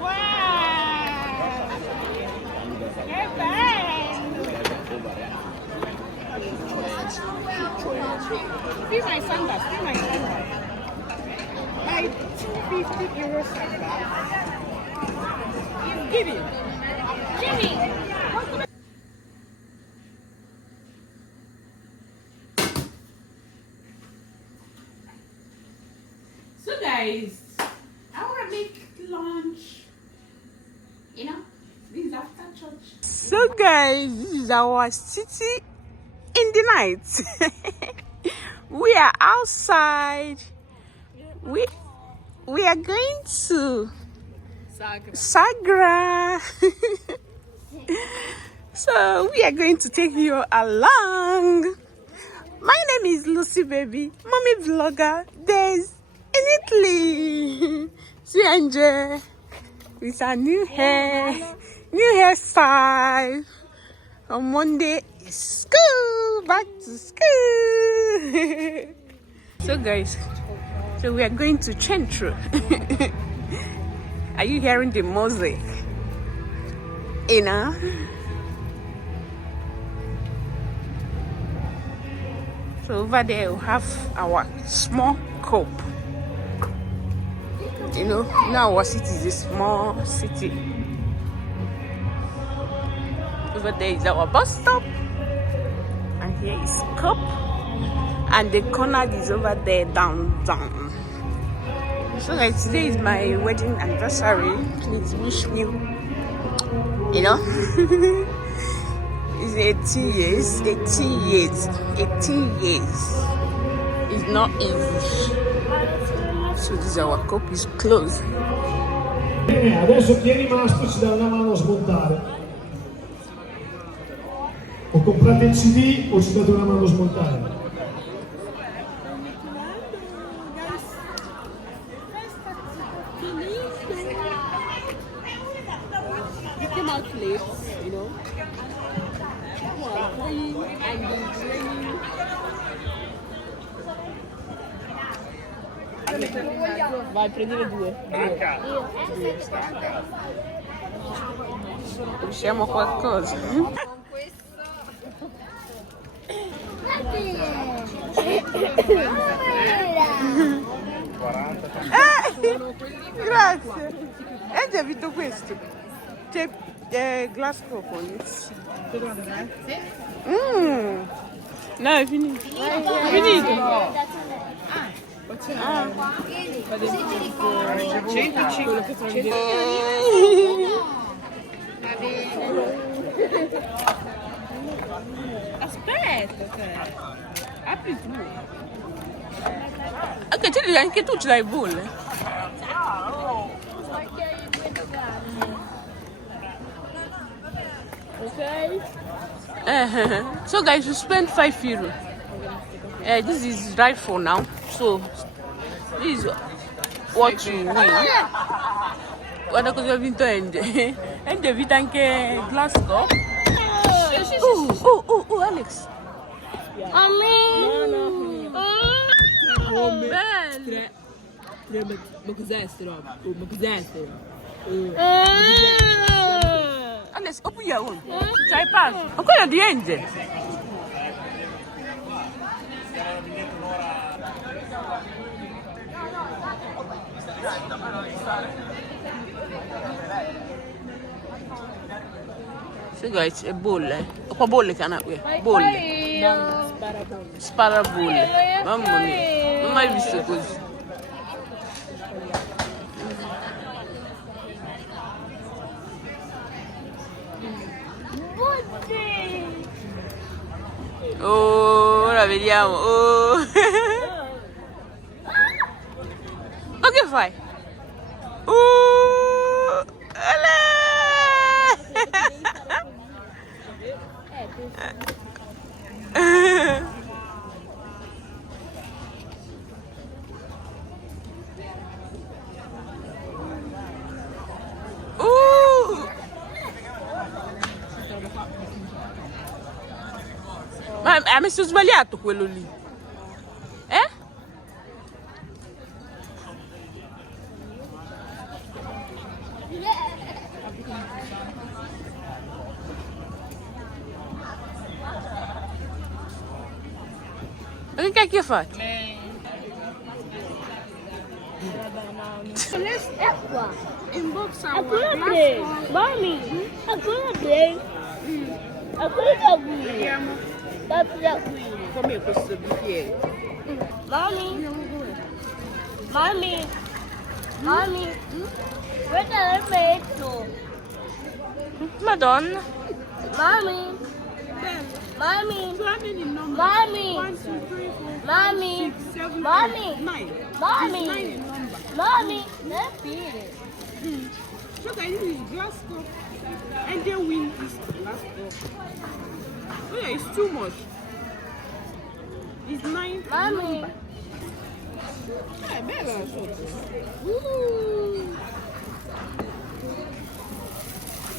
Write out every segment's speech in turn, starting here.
Wow! Che bello! Be my sandals, be my sandals. My 250 euro sandals. Give it. Jimmy! So guys, I want to make lunch. You know, this is after church. So guys, this is our city in the night. We are outside. We are going to Sagra. So we are going to take you along. My name is Lucy Baby, mommy vlogger. There's in Italy. See Angel with her new hairstyle. On Monday is school, back to school. So guys, so we are going to Centro. Are you hearing the music? You know? So over there we have our small cup. You know, now our city is a small city. Over there is our bus stop. And here is cup. And the corner is over there down. So like today is my wedding anniversary. Please wish me, you know. It's 18 years. 18 years. 18 years. It's not easy. So this is our cup is closed. Bene, adesso chi è rimasto ci dà una mano a smontare. O comprate il CD o ci date una mano a smontare. You came out late, you know. And vai prendere due. Riusciamo qualcosa. Grazie. E già vinto questo. C'è glass coconut. No, è finito. È finito. Aspetta, apri tu. Anche tu ce l'hai bolle. Okay. So guys, we spent 5 euro. This is right for now. So this is what you win. Guarda cosa ho vinto Ende. Ende ha vinto anche glass cup. Alex. Bello. Ma cos'è sta roba? Ma cos'è sta roba? Alex, open your own. Try pass. Ancora di Ende. So guys, è bolle. Qua bolle cana qui. Bolle. Spara bolle. Mamma mia. Non ho mai visto così. Oh, ora vediamo. Oh. Ma che fai? Ma ha messo sbagliato quello lì. E che è che faccio? Ecco, in bocca a quello che mami, a quello che a quello che da qui Come questo bicchiere? mami mami guarda il metto Madonna. mami mami mami mami mami mami let's feed it. So that this is glass cup and then win is glass cup. Oh yeah, it's too much. It's 9. Mommy. Yeah, better.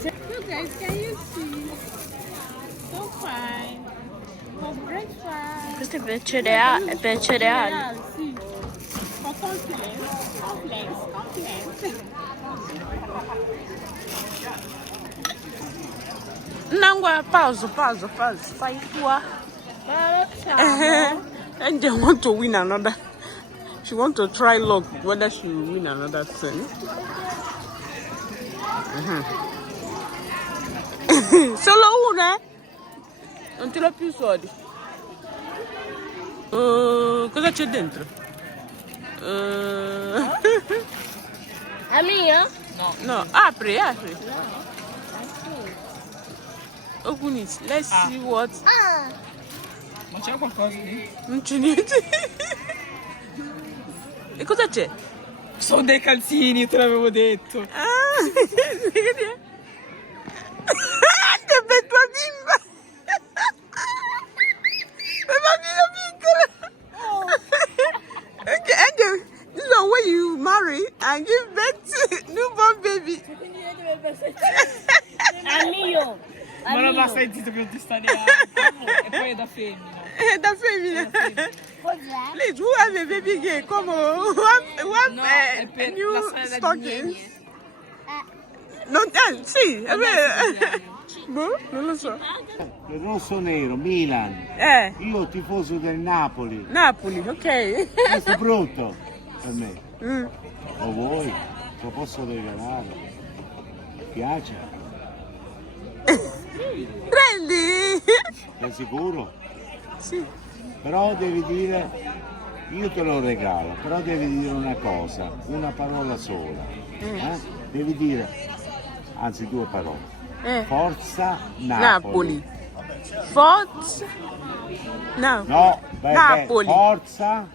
So guys, can you see? So fine. For breakfast. Questo è per cereali, è per cereali. Sì. For complex. No, guarda, pausa. Fai qua. And they want to win another. She want to try luck whether she will win another thing. Solo una? Non ti l'ho più soldi. Cosa c'è dentro? È mia? No, apri. Open it. Let's see what. Ah. Ma c'è qualcosa lì? Non c'è niente. E cosa c'è? Sono dei calzini, te l'avevo detto. Che per tua bimba! Per bambina piccola! Okay, and this is when you marry and give birth to newborn baby. È mio. Ma non basta zitto che non ti sta neanche. E poi è da femmina. Da femmina. Cos'è? Please, who have a baby girl? Come on, who have No, è per la new strada di stockings? Nienie. No, sì, è vero. Boh, non lo so. Il rosso nero, Milan. Io tifoso del Napoli. Napoli, ok. Questo è brutto per me. Mm. Lo vuoi? Lo posso regalare? Ti piace? Prendi! Sei sicuro? Sì. Però devi dire, io te lo regalo, però devi dire una cosa, una parola sola. Devi dire, anzi 2 parole. Forza Napoli. Forza No, Napoli. Forza.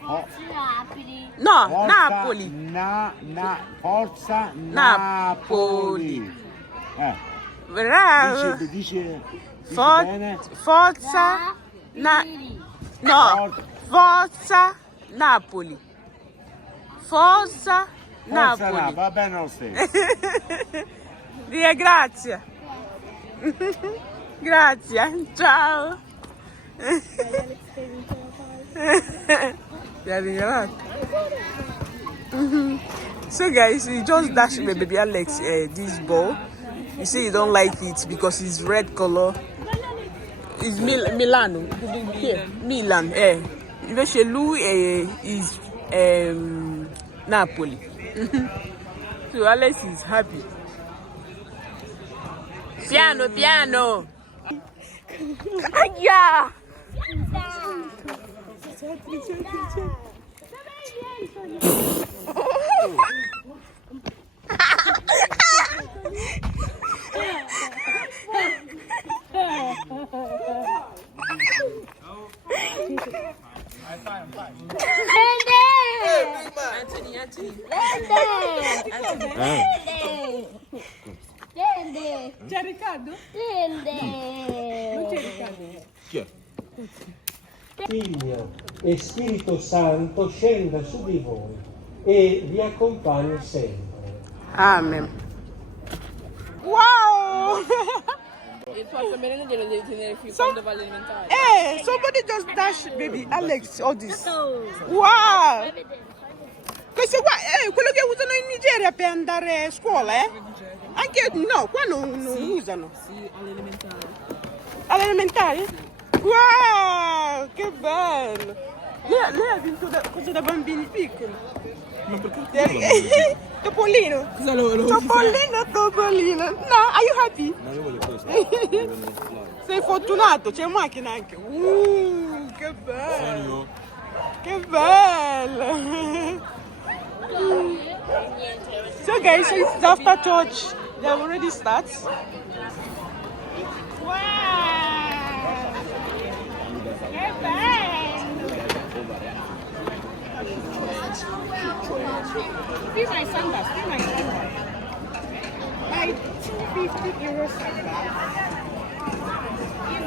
Napoli. No, Forza Napoli. Forza Napoli. Napoli. Bravo. Dice bene. Forza No. Forza Napoli. Forza Napoli. Va bene lo stesso. Dia grazie. Grazie. Ciao. Ti ha regalato. So guys, you just dash my baby Alex this ball. You say you don't like it because it's red color. It's Milano. Milan. Invece lui is Napoli. So Alex is happy. Piano. Yeah. C'è Riccardo? Figlio e Spirito Santo scenda su di voi e vi accompagni sempre. Amen. Wow! Il tuo merenda glielo devi tenere fino quando va all'elementare. Somebody just dash baby Alex all this. Wow! Questo qua è quello che usano in Nigeria per andare a scuola, eh? Anche no, qua non usano. Sì, all'elementare. All'elementare? Wow, che bello! Lei ha vinto cose da bambini piccoli. Ma perché? Topolino. Cosa lo Topolino. No, are you happy? Ma io voglio questo. Sei fortunato, c'è macchina anche. Che bello. Che bello. So guys, so it's after church. They have already started. Wow. Che bello. Feel my sandals, feel my sandals. My 250 euro sandals.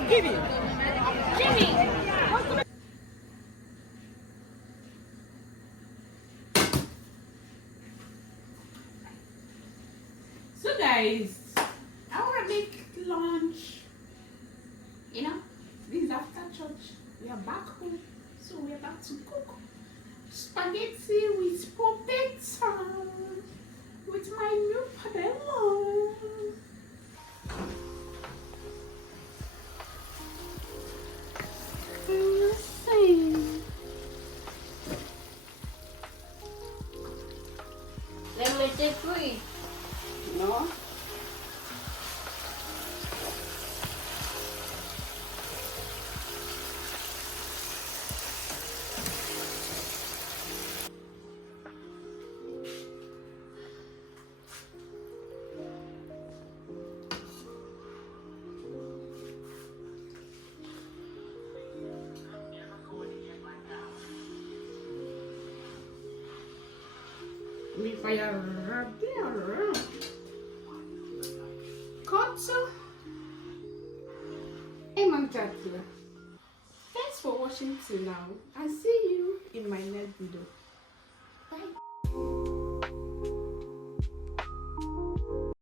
Give me. So guys, I want to make lunch. You know, this is after church. We are back home, so we are about to cook spaghetti with potato with my new padella. Let me take free. No. Mi fai arrabbiare. Cozzo e mangiatela. Thanks for watching till now. I'll see you in my next video.